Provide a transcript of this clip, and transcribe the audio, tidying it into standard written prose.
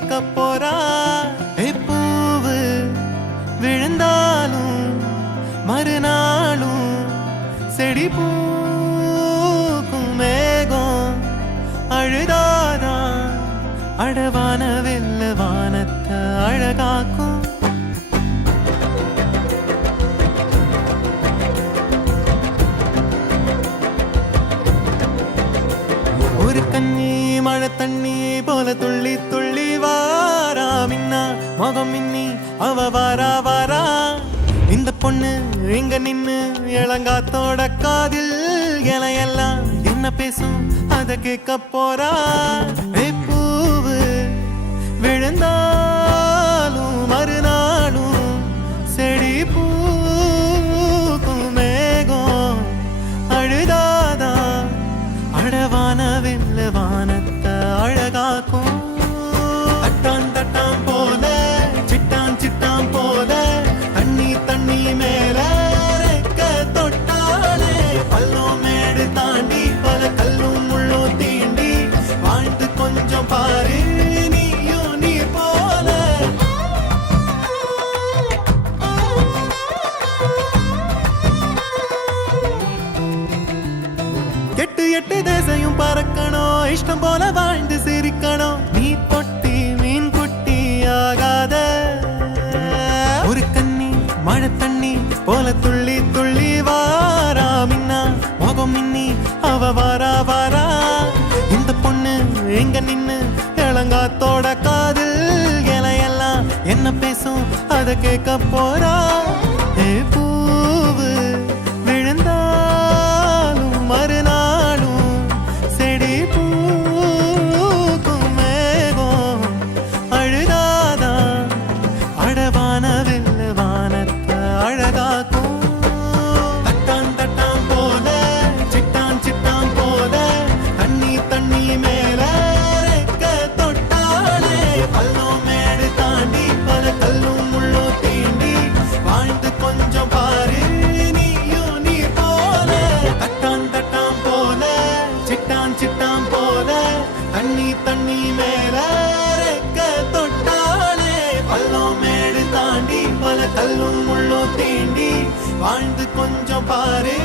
கேட்க போறா. பூவு விழுந்தாலும் மறுநாளும் செடி பூக்கும். மேகம் அழுதாதான் அடவான வெல்ல வானத்தை அழகாக்கும். ஒரு கண்ணி மழை தண்ணி போல துள்ளி துள்ளி வாரா. மின்னா முகம் மின்னி அவ வாரா வாரா. இந்த பொண்ணு இங்க நின்னு இளங்காத்தோட காதில் இலையெல்லாம் என்ன பேசும் அத கேட்க போறா. பூவு விழுந்தாலும் மறுநாளும் செடி பூக்கும். மேகம் அழுதாதான் அடவான வெல்ல வானத்தை அழகாக்கும். தட்டான் தட்டான் போல சிட்டான் சிட்டான் போல தண்ணி தண்ணி மேல ரெக்க தொட்டாலே. பள்ளம் மேடு தாண்டி பல கல்லும் முள்ளும் தீண்டி வாழ்ந்து கொஞ்சம் பாரு நீயும் நீர் போல. எட்டு எட்டு தேசையும் பறக்கணும், இஷ்டம் போல வாழ்ந்து சிரிக்கணும். நீ பொட்டி மீன் குட்டி ஆகாத. ஒரு கண்ணி மழை தண்ணி போல துள்ளி துள்ளி வாரா. மின்னா முகம் மின்னி அவ வாரா வாரா. இந்த பொண்ணு எங்க நின்னு இளங்காத்தோட காதில் இலையெல்லாம் என்ன பேசும் அத கேட்க போறா. பூவு விழுந்தாலும் மறுநாளும் செடி பூக்கும். மேகம் அழுதாதான் அடவான வெல்ல வானத்தை அழகாக்கும். தட்டான் தட்டான் போல சிட்டான் சிட்டான் போல தண்ணி தண்ணி மேல ரெக்க தொட்டாலே. பள்ளம் மேடு தாண்டி பல கல்லும் முள்ளும் தீண்டி வாழ்ந்து கொஞ்சம் பாரு நீயும் நீர் போல. தட்டான் தட்டான் போல சிட்டான் சிட்டான் போல தண்ணி தண்ணி மேல ரெக்க தொட்டாலே. பள்ளம் மேடு தாண்டி பல கல்லும் முள்ளும் தீண்டி வாழ்ந்து கொஞ்சம் பாரு